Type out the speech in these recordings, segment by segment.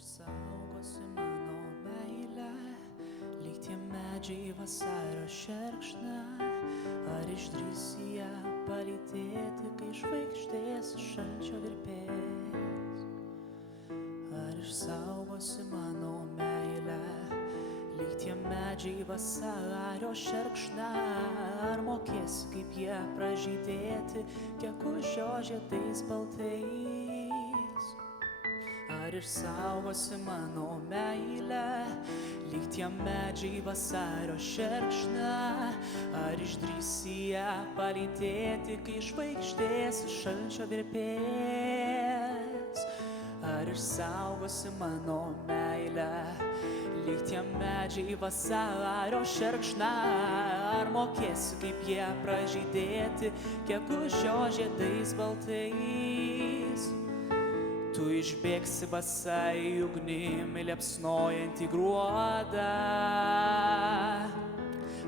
Išsaugosiu mano meilę, lyg tie medžiai vasario šerkšną. Ar išdrįsi ją palytėti, kai žvaigždės šalčio virpės? Ar išsaugosi mano meilę, lyg tie medžiai vasario šerkšną? Ar mokėsi, kaip jie pražydėti gegužio žiedais baltais? Ar išsaugosi mano meilę, lyg tie medžiai vasario šerkšną? Ar išdrįsi ją palytėti, kai žvaigždės šalčio virpės? Ar išsaugosi mano meilę, lyg tie medžiai vasario šerkšną? Ar mokėsi, kaip jie pražydėti gegužio žiedais baltais? Tu išbėgsi basai ugnimi liepsnojantį gruodą,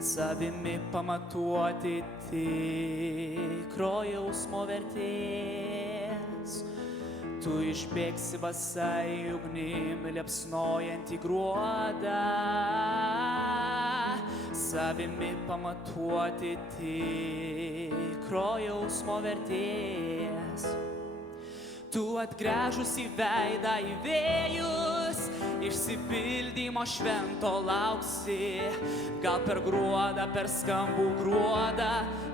savimi pamatuoti tikro jausmo vertės. Tu išbėgsi basai ugnimi liepsnojantį gruodą, savimi pamatuoti tikro jausmo vertės. Tu atgręžusi veidą į vėjus, išsipildymo švento lauksi. Gal per gruodą, per skambų gruodą,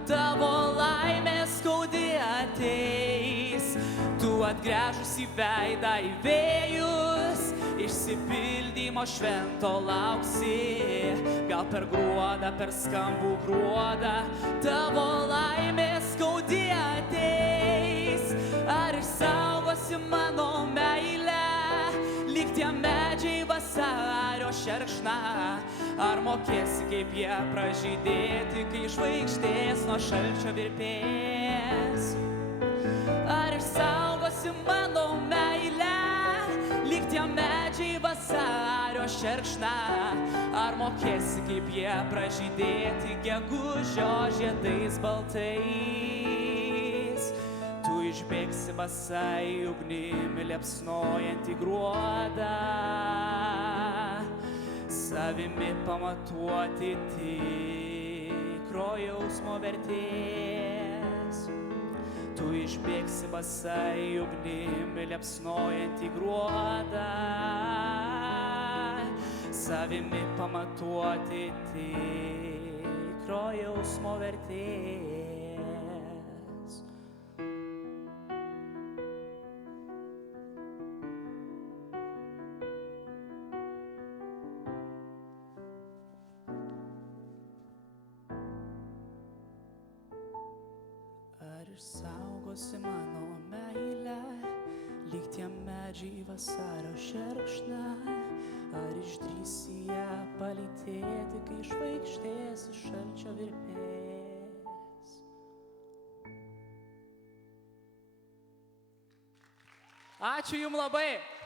tavo laimė skaudi ateis. Tu atgręžusi veidą į vėjus, išsipildymo švento lauksi. Gal per gruodą, per skambų gruodą, tavo laimė skaudi ateis. Ar išsaugosi mano meilę, lyg tie medžiai vasario šerkšną? Ar mokėsi, kaip jie pražydėti, kai žvaigždės nuo šalčio virpės? Ar išsaugosi mano meilę, lyg tie medžiai vasario šerkšną? Ar mokėsi, kaip jie pražydėti gegužio žiedais baltais? Tu išbėgsi basai ugnimi liepsnojantį gruodą, savimi pamatuoti tikro jausmo vertės. Tu išbėgsi basai ugnimi liepsnojantį gruodą, savimi pamatuoti tikro jausmo vertės. Ar išsaugosi mano meilę, lyg tie medžiai vasario šerkšną? Ar išdrįsi ją palytėti, kai žvaigždės iš šalčio virpės? Ačiū jums labai!